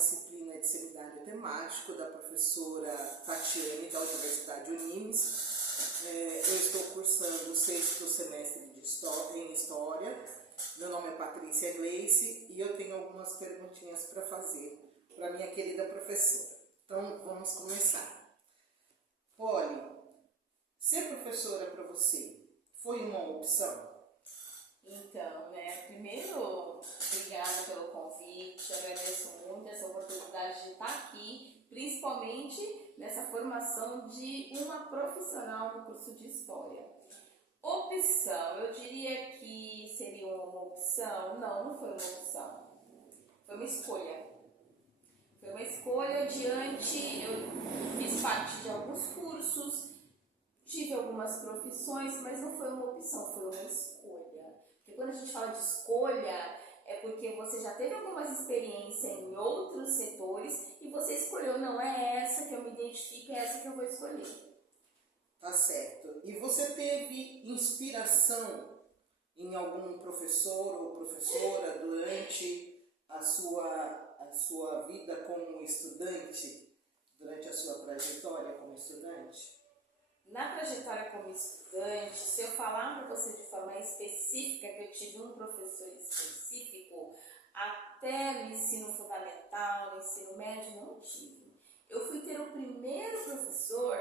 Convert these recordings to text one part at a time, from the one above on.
disciplina de seminário temático da professora Tatiane, da Universidade Unimes. Eu estou cursando o 6º semestre em História. Meu nome é Patrícia Gleice e eu tenho algumas perguntinhas para fazer para minha querida professora. Então, vamos começar. Polly, ser professora para você foi uma opção? Então, primeiro, obrigada pelo convite, agradeço muito essa oportunidade de estar aqui, principalmente nessa formação de uma profissional do curso de História. Opção, eu diria que seria uma opção? Não foi uma opção, foi uma escolha. Foi uma escolha diante, eu fiz parte de alguns cursos, tive algumas profissões, mas não foi uma opção, foi uma escolha. Porque quando a gente fala de escolha, é porque você já teve algumas experiências em outros setores e você escolheu, não é essa que eu me identifico, é essa que eu vou escolher. Tá certo. E você teve inspiração em algum professor ou professora durante a sua vida como estudante, durante a sua trajetória como estudante? Na trajetória como estudante, se eu falar para você de forma específica que eu tive um professor específico, até no ensino fundamental, no ensino médio, não tive. Eu fui ter o primeiro professor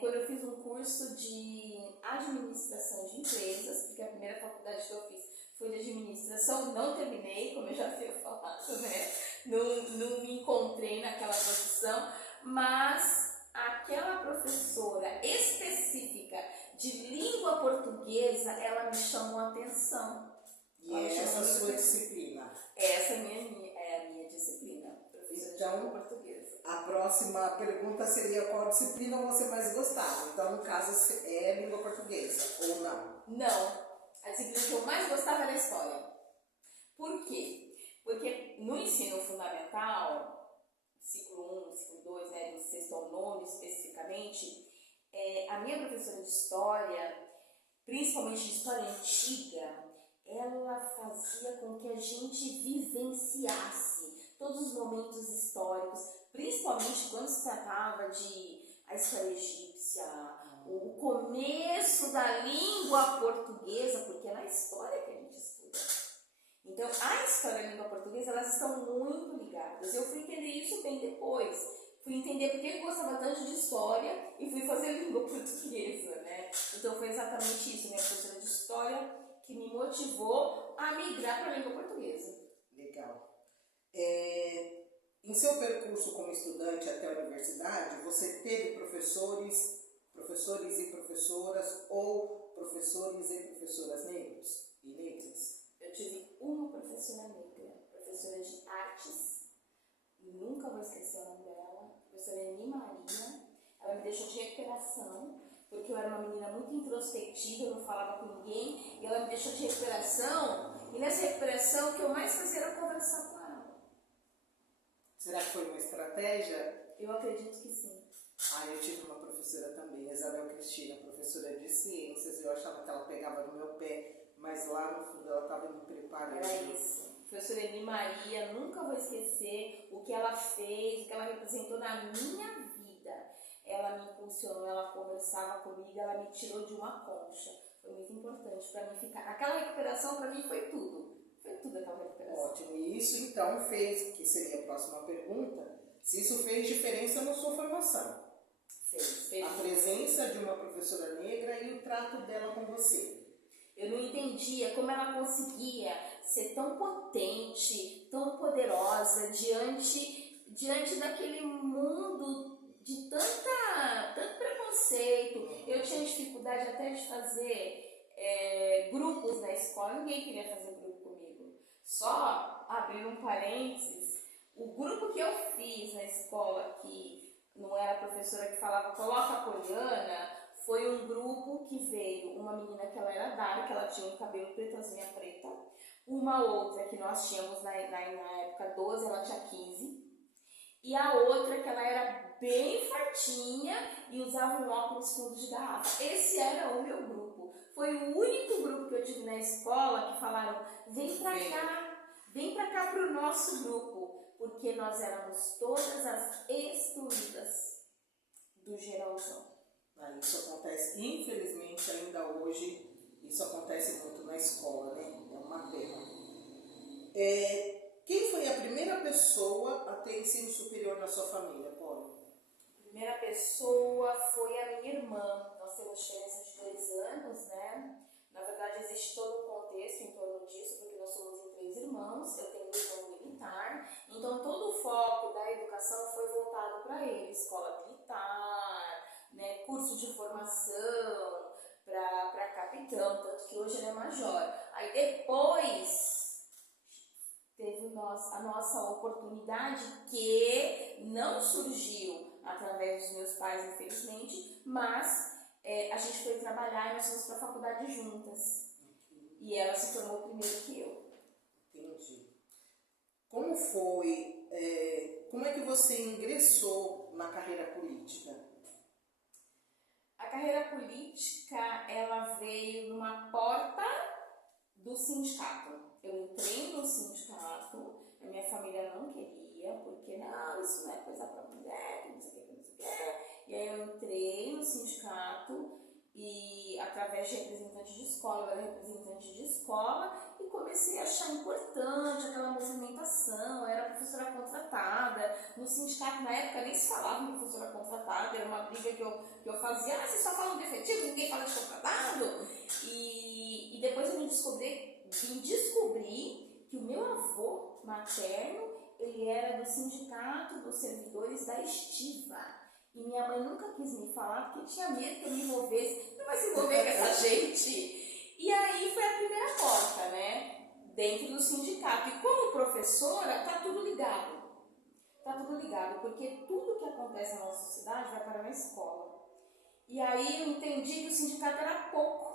quando eu fiz um curso de administração de empresas, porque a primeira faculdade que eu fiz foi de administração, não terminei, como eu já havia falado, não me encontrei naquela profissão, mas aquela professora específica de língua portuguesa, ela me chamou a atenção. E essa é a sua disciplina? Essa é a minha disciplina, professora de língua portuguesa. A próxima pergunta seria qual disciplina você mais gostava. Então, no caso, é língua portuguesa ou não? Não. A disciplina que eu mais gostava era História. Por quê? Porque no ensino fundamental, ciclo 1, ciclo 2, do 6º ao 9º especificamente, a minha professora de História, principalmente de História Antiga, ela fazia com que a gente vivenciasse todos os momentos históricos, principalmente quando se tratava de a história egípcia, o começo da língua portuguesa, porque é na história que a gente estuda. Então, a história e a língua portuguesa, elas estão muito ligadas. Eu fui entender isso bem depois. Fui entender porque eu gostava tanto de história e fui fazer língua portuguesa, Então, foi exatamente isso, minha professora de história, que me motivou a migrar para a língua portuguesa. Legal. Em seu percurso como estudante até a universidade, você teve professores e professoras ou professores e professoras negros e negras? Eu tive uma professora negra, professora de artes, nunca vou esquecer o nome dela, professora Eni Maria. Ela me deixou de recuperação, porque eu era uma menina muito introspectiva, eu não falava com ninguém, e ela me deixou de recuperação, e nessa recuperação o que eu mais fazia era conversar com ela. Será que foi uma estratégia? Eu acredito que sim. Eu tive uma professora também, Isabel Cristina, professora de ciências. Eu achava que ela pegava no meu pé, mas lá no fundo ela estava me preparando. Era isso. Professora Eni Maria, nunca vou esquecer o que ela fez, o que ela representou na minha vida. Ela me impulsionou, ela conversava comigo, ela me tirou de uma concha. Foi muito importante para mim ficar. Aquela recuperação para mim foi tudo. Foi tudo aquela recuperação. Ótimo. E isso então fez, que seria a próxima pergunta, se isso fez diferença na sua formação? Fez. A presença de uma professora negra e o trato dela com você. Eu não entendia como ela conseguia ser tão potente, tão poderosa diante daquele mundo de tanto preconceito. Eu tinha dificuldade até de fazer grupos na escola, ninguém queria fazer grupo comigo. Só abrir um parênteses, o grupo que eu fiz na escola, que não era a professora que falava coloca a Poliana, foi um grupo que veio uma menina que ela era dark, ela tinha um cabelo preto, asinha preta, uma outra que nós tínhamos na época 12, ela tinha 15, e a outra que ela era bem fartinha e usava um óculos fundo de garrafa. Esse era o meu grupo. Foi o único grupo que eu tive na escola que falaram, vem pra cá pro nosso grupo. porque nós éramos todas as excluídas do geralzão. Isso acontece, infelizmente, ainda hoje, isso acontece muito na escola, né? É uma pena. Quem foi a primeira pessoa a ter ensino superior na sua família, Poli? A primeira pessoa foi a minha irmã. Nós temos diferença de 2 anos, né? Na verdade, existe todo um contexto em torno disso, porque nós somos em 3 irmãos, eu tenho um irmão militar, então todo o foco da educação foi voltado para ele, escola militar, né, curso de formação para capitão, tanto que hoje ele é major. Aí depois teve a nossa oportunidade, que não surgiu através dos meus pais, infelizmente, mas a gente foi trabalhar e nós fomos para a faculdade juntas. E ela se formou primeiro que eu. Entendi. Como foi, como é que você ingressou na carreira política? A carreira política, ela veio numa porta do sindicato. Eu entrei no sindicato, a minha família não queria, porque não, isso não é coisa para mulher, não sei o que, não sei o que. E aí eu entrei no sindicato e, através de representante de escola, eu era representante de escola e comecei a achar importante aquela movimentação. Eu era professora contratada. No sindicato, na época, nem se falava em professora contratada, era uma briga que eu fazia. Ah, vocês só falam de efetivo, ninguém fala de contratado. E depois eu vim descobrir que o meu avô materno, ele era do sindicato dos servidores da Estiva. E minha mãe nunca quis me falar porque tinha medo que eu me envolvesse. Não vai se envolver com essa gente. E aí foi a primeira porta, né? Dentro do sindicato. E como professora, tá tudo ligado. Tá tudo ligado, porque tudo que acontece na nossa sociedade vai para a escola. E aí eu entendi que o sindicato era pouco.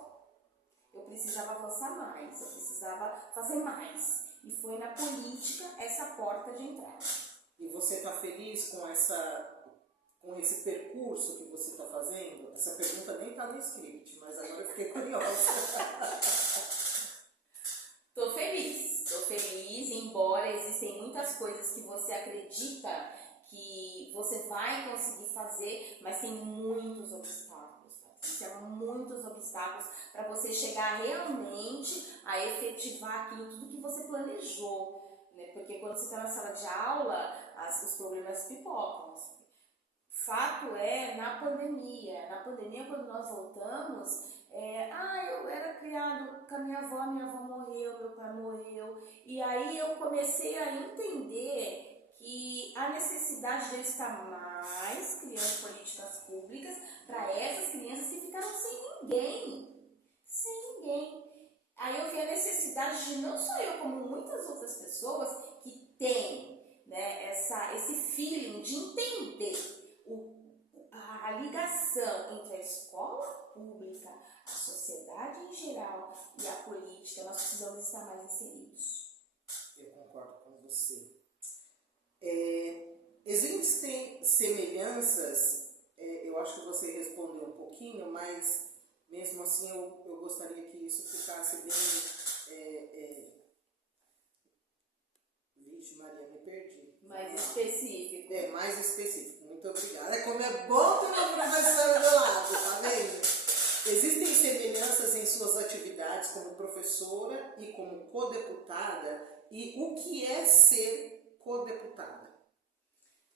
Eu precisava avançar mais, eu precisava fazer mais. E foi na política essa porta de entrada. E você está feliz com esse percurso que você está fazendo? Essa pergunta nem está no script, mas agora eu fiquei curiosa. Tô feliz, embora existem muitas coisas que você acredita que você vai conseguir fazer, mas tem muitos obstáculos, Patrícia, muitos obstáculos para você chegar realmente a efetivar aquilo tudo que você planejou, né? Porque quando você está na sala de aula, os problemas pipocam. Fato é, na pandemia, quando nós voltamos, eu era criado com a minha avó morreu, meu pai morreu, e aí eu comecei a entender que a necessidade de eu estar mais criando políticas públicas para essas crianças que ficaram sem ninguém. Aí eu vi a necessidade de não só eu, como muitas outras pessoas que têm, né, esse feeling de entender a ligação entre a escola pública, a sociedade em geral e a política. Nós precisamos estar mais inseridos. Eu concordo com você. Existem semelhanças, eu acho que você respondeu um pouquinho, mas mesmo assim eu gostaria que isso ficasse bem... Vixe, Maria, me perdi. Mais específico. Mais específico. Muito obrigada. Como é bom ter uma professora do lado, tá vendo? Existem semelhanças em suas atividades como professora e como codeputada? E o que é ser codeputada?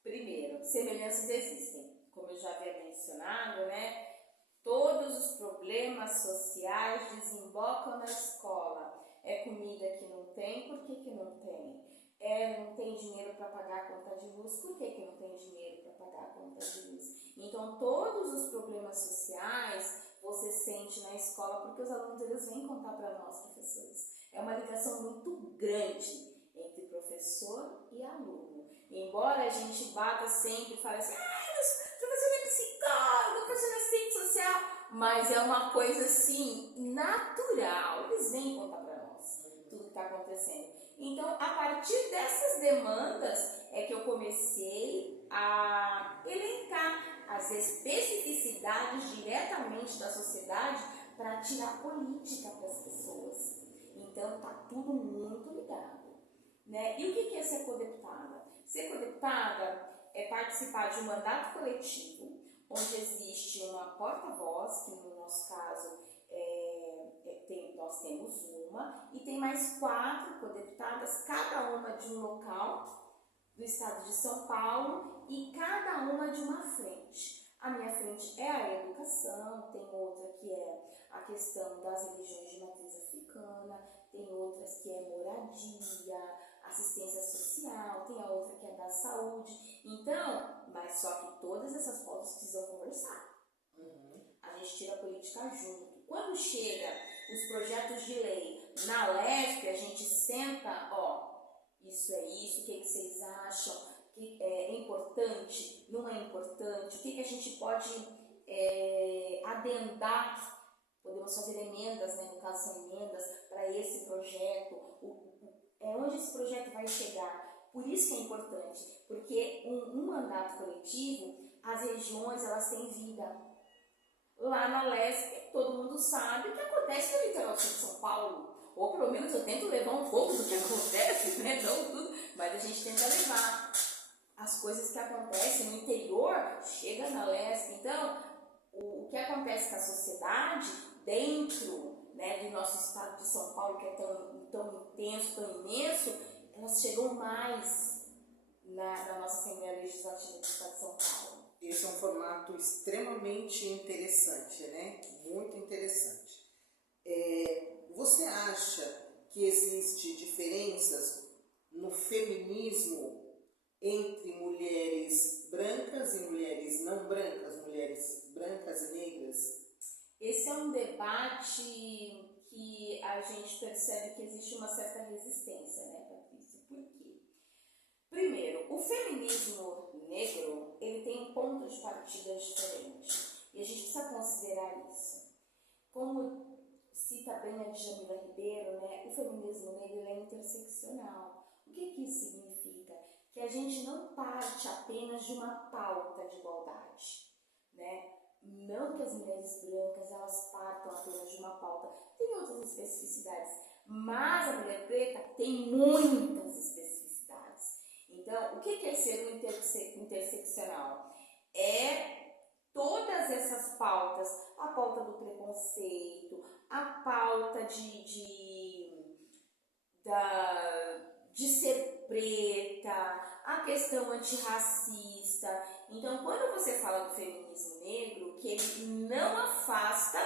Primeiro, semelhanças existem. Como eu já havia mencionado, né? Todos os problemas sociais desembocam na escola. É comida que não tem, por que não tem? Não tem dinheiro para pagar a conta de luz, por que não tem dinheiro para pagar a conta de luz? Então, todos os problemas sociais você sente na escola, porque os alunos eles vêm contar para nós, professores. É uma ligação muito grande entre professor e aluno. Embora a gente bata sempre e fale assim, professor é psicólogo, professor é assistente social, mas é uma coisa assim, natural. Eles vêm contar para nós tudo que está acontecendo. Então, a partir dessas demandas é que eu comecei a elencar as especificidades diretamente da sociedade para tirar política para as pessoas. Então, está tudo muito ligado, né? E o que é ser codeputada? Ser codeputada é participar de um mandato coletivo, onde existe uma porta-voz, que no nosso caso nós temos uma, e tem mais 4 codeputadas, cada uma de um local do estado de São Paulo e cada uma de uma frente. A minha frente é a educação, tem outra que é a questão das religiões de matriz africana, tem outras que é moradia, assistência social, tem a outra que é da saúde. Então, mas só que todas essas pautas precisam conversar. A gente tira a política junto. Quando chega os projetos de lei na LESP, a gente senta, isso é isso, o que vocês acham? Que é importante? Não é importante? O que a gente pode adendar? Podemos fazer emendas, né? No caso são emendas, para esse projeto. Onde esse projeto vai chegar? Por isso que é importante, porque um mandato coletivo, as regiões elas têm vida. Lá na LESP, todo mundo sabe o que acontece no litoral sul de São Paulo. Ou pelo menos eu tento levar um pouco do que acontece, né? Não tudo, mas a gente tenta levar as coisas que acontecem no interior, chega na LESP. Então, o que acontece com a sociedade dentro, né, do nosso estado de São Paulo, que é tão intenso, tão imenso, elas chegam mais na nossa Assembleia Legislativa do estado de São Paulo. Esse é um formato extremamente interessante, né? Muito interessante. Você acha que existe diferenças no feminismo entre mulheres brancas e mulheres não brancas, mulheres brancas e negras? Esse é um debate que a gente percebe que existe uma certa resistência, né, Patrícia? Por quê? Primeiro, o feminismo negro, ele tem um ponto de partida diferente. E a gente precisa considerar isso. Como cita bem a Djamila Ribeiro, né, o feminismo negro é interseccional. O que isso significa? Que a gente não parte apenas de uma pauta de igualdade, né? Não que as mulheres brancas elas partam apenas de uma pauta, tem outras especificidades, mas a mulher preta tem muitas especificidades. Então, o que é ser um interseccional? É todas essas pautas, a pauta do preconceito, a pauta de ser preta, a questão antirracista. Então, quando você fala do feminismo negro, que ele não afasta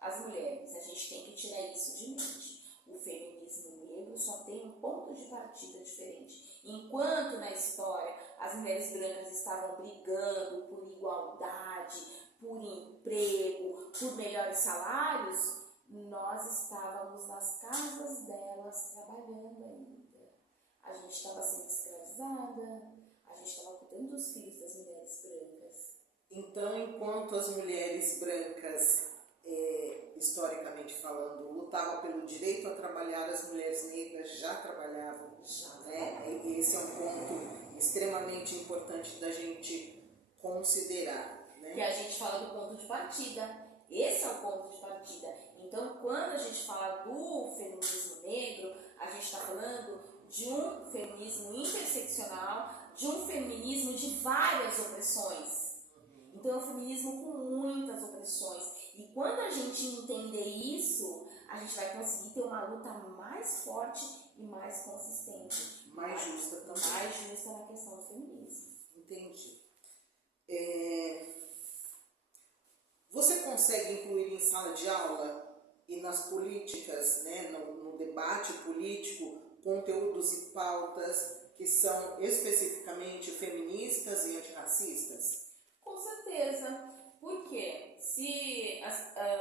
as mulheres, a gente tem que tirar isso de mente. O feminismo negro só tem um ponto de partida diferente. Enquanto na história as mulheres brancas estavam brigando por igualdade, por emprego, por melhores salários, nós estávamos nas casas delas trabalhando ainda. A gente estava sendo escravizada, a gente estava cuidando dos filhos das mulheres brancas. Então, enquanto as mulheres brancas, historicamente falando, lutavam pelo direito a trabalhar, as mulheres negras já trabalhavam. Né? Esse é um ponto extremamente importante da gente considerar. Né? Que a gente fala do ponto de partida. Esse é o ponto de partida. Então, quando a gente fala do feminismo negro, a gente está falando de um feminismo interseccional, de um feminismo de várias opressões. Então, é um feminismo com muitas opressões. E quando a gente entender isso, a gente vai conseguir ter uma luta mais forte e mais consistente. Mais justa também. Mais justa na questão do feminismo. Entendi. Você consegue incluir em sala de aula e nas políticas, né, no debate político, conteúdos e pautas que são especificamente feministas e antirracistas? Com certeza. Por quê?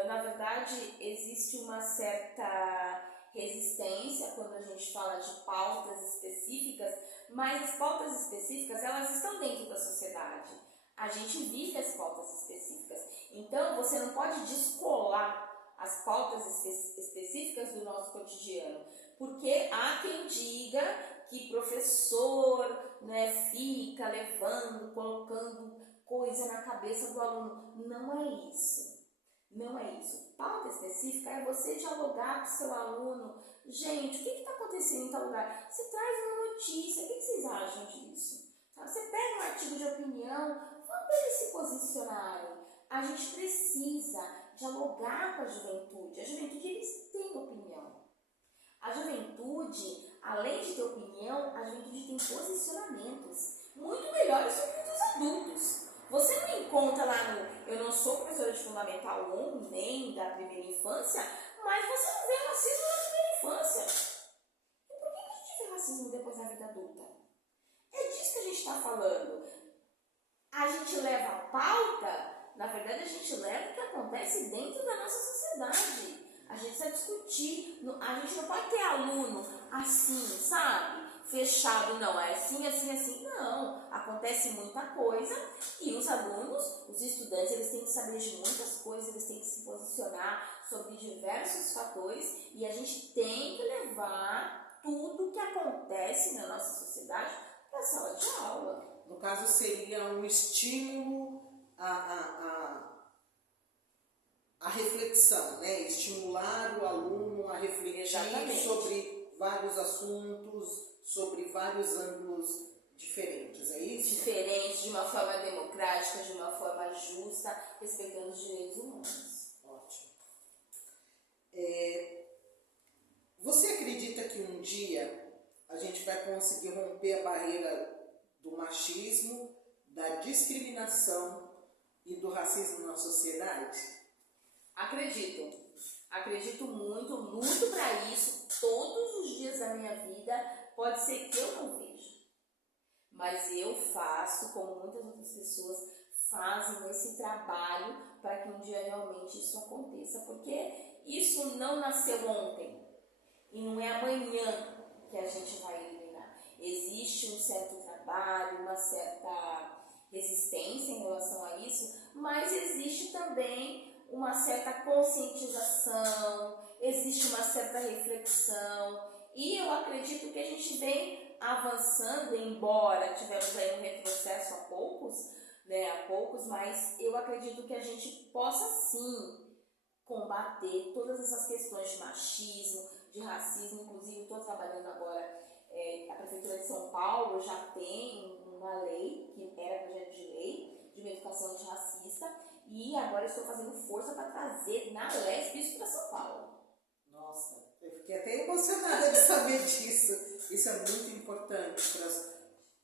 Na verdade, existe uma certa resistência quando a gente fala de pautas específicas, mas as pautas específicas, elas estão dentro da sociedade. A gente vive as pautas específicas. Então, você não pode descolar as pautas específicas do nosso cotidiano, porque há quem diga que professor, né, fica levando, colocando coisa na cabeça do aluno. Não é isso. Não é isso. Pauta específica é você dialogar com o seu aluno. Gente, o que está acontecendo em tal lugar? Você traz uma notícia. O que vocês acham disso? Você pega um artigo de opinião, fala para eles se posicionarem. A gente precisa dialogar com a juventude. A juventude, eles têm opinião. A juventude, além de ter opinião, a juventude tem posicionamentos muito melhores do que os dos adultos. Você não encontra lá no... Eu não sou professora de Fundamental 1, nem da primeira infância, mas você não vê racismo na primeira infância. E por que a gente vê racismo depois da vida adulta? É disso que a gente está falando. A gente leva a pauta, na verdade a gente leva o que acontece dentro da nossa sociedade. A gente precisa discutir, a gente não pode ter aluno assim, sabe? Fechado, não, é assim, assim, assim. Não, acontece muita coisa e os alunos, os estudantes, eles têm que saber de muitas coisas, eles têm que se posicionar sobre diversos fatores e a gente tem que levar tudo que acontece na nossa sociedade para a sala de aula. No caso, seria um estímulo a reflexão, né? Estimular o aluno a refletir Exatamente. sobre vários assuntos, sobre vários ângulos diferentes, é isso? Diferentes, de uma forma democrática, de uma forma justa, respeitando os direitos humanos. Ótimo. Você acredita que um dia a gente vai conseguir romper a barreira do machismo, da discriminação e do racismo na sociedade? Acredito muito, luto para isso todos os dias da minha vida. Pode ser que eu não veja, mas eu faço, como muitas outras pessoas fazem, esse trabalho para que um dia realmente isso aconteça, porque isso não nasceu ontem e não é amanhã que a gente vai eliminar. Existe um certo trabalho, uma certa resistência em relação a isso, mas existe também uma certa conscientização, existe uma certa reflexão e eu acredito que a gente vem avançando, embora tivemos aí um retrocesso há poucos, mas eu acredito que a gente possa sim combater todas essas questões de machismo, de racismo. Inclusive estou trabalhando agora, a Prefeitura de São Paulo já tem uma lei, que era projeto de lei, de uma educação antirracista, e agora estou fazendo força para trazer na LESP isso para São Paulo. Nossa, eu fiquei até emocionada de saber disso. Isso é muito importante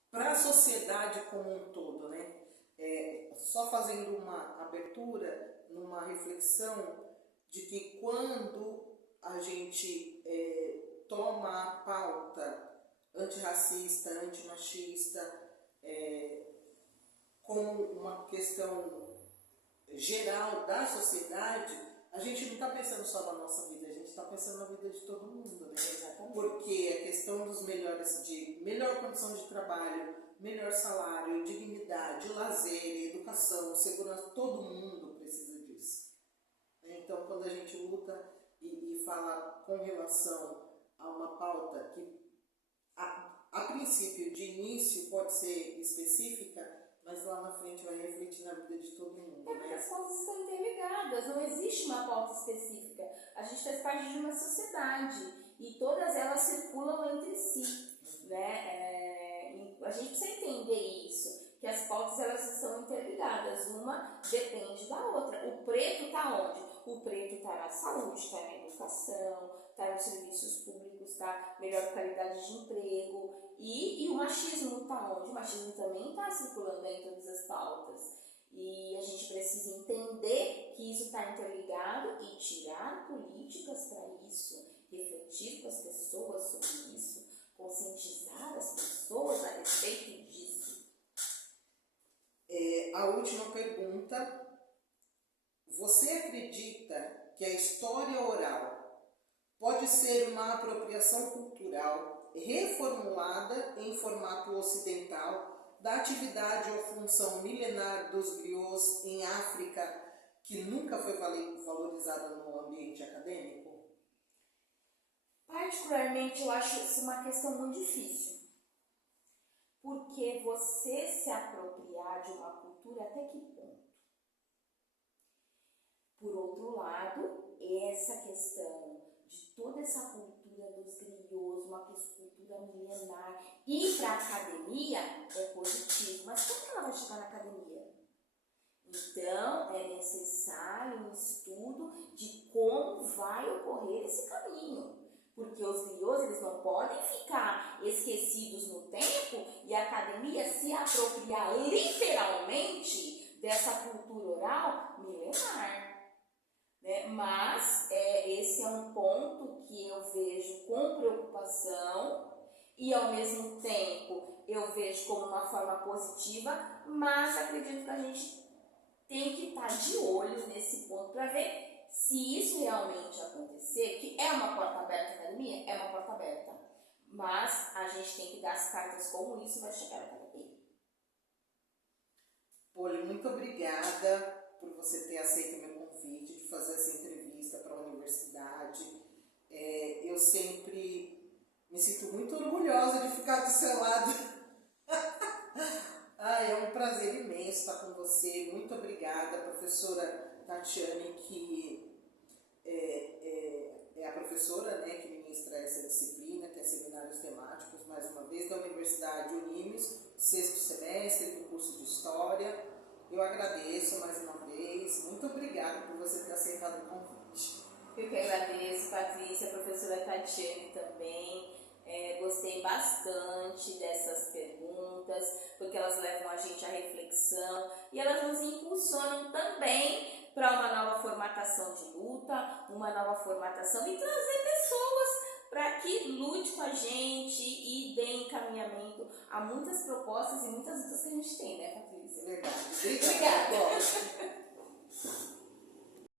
para a sociedade como um todo, né? Só fazendo uma abertura, numa reflexão de que quando a gente toma a pauta antirracista, antimachista, como uma questão geral da sociedade, a gente não está pensando só na nossa vida, a gente está pensando na vida de todo mundo, né? Exatamente. Porque a questão dos de melhor condição de trabalho, melhor salário, dignidade, lazer, educação, segurança, todo mundo precisa disso. Então, quando a gente luta e fala com relação a uma pauta que, a princípio, de início, pode ser específica, mas lá na frente vai refletir na vida de todo mundo. É porque as pautas estão interligadas, não existe uma pauta específica. A gente faz parte de uma sociedade e todas elas circulam entre si, né? A gente precisa entender isso, que as pautas elas estão interligadas, uma depende da outra. O preto está onde? O preto está na saúde, está na educação, está nos serviços públicos, está melhor qualidade de emprego. E o machismo está onde? O machismo também está circulando em todas as pautas. E a gente precisa entender que isso está interligado e tirar políticas para isso, refletir com as pessoas sobre isso, conscientizar as pessoas a respeito disso. A última pergunta. Você acredita que a história oral pode ser uma apropriação cultural reformulada em formato ocidental da atividade ou função milenar dos griots em África que nunca foi valorizada no ambiente acadêmico? Particularmente, eu acho isso uma questão muito difícil. Porque você se apropriar de uma cultura até que ponto? Por outro lado, essa questão de toda essa cultura cultura dos griots, uma cultura milenar, ir para a academia é positivo. Mas como que ela vai chegar na academia? Então, é necessário um estudo de como vai ocorrer esse caminho. Porque os griots, eles não podem ficar esquecidos no tempo e a academia se apropriar literalmente dessa cultura oral milenar. Né? Mas esse é um ponto que eu vejo com preocupação e ao mesmo tempo eu vejo como uma forma positiva, mas acredito que a gente tem que estar de olho nesse ponto para ver se isso realmente acontecer, que é uma porta aberta à academia, é uma porta aberta, mas a gente tem que dar as cartas como isso vai chegar à academia. Poli, muito obrigada por você ter aceito o meu convite de fazer essa entrevista para a universidade. Eu sempre me sinto muito orgulhosa de ficar do seu lado. É um prazer imenso estar com você. Muito obrigada, professora Tatiane, que é a professora, né, que ministra essa disciplina, que é Seminários Temáticos, mais uma vez, da Universidade Unimes, 6º semestre do curso de História. Eu agradeço mais uma vez. Muito obrigada por você ter aceitado o convite. Eu que agradeço, Patrícia, a professora Tatiane também. Gostei bastante dessas perguntas, porque elas levam a gente à reflexão e elas nos impulsionam também para uma nova formatação de luta, uma nova formatação e trazer pessoas para que lute com a gente e dê encaminhamento a muitas propostas e muitas lutas que a gente tem, né, Patrícia? Verdade. Obrigada.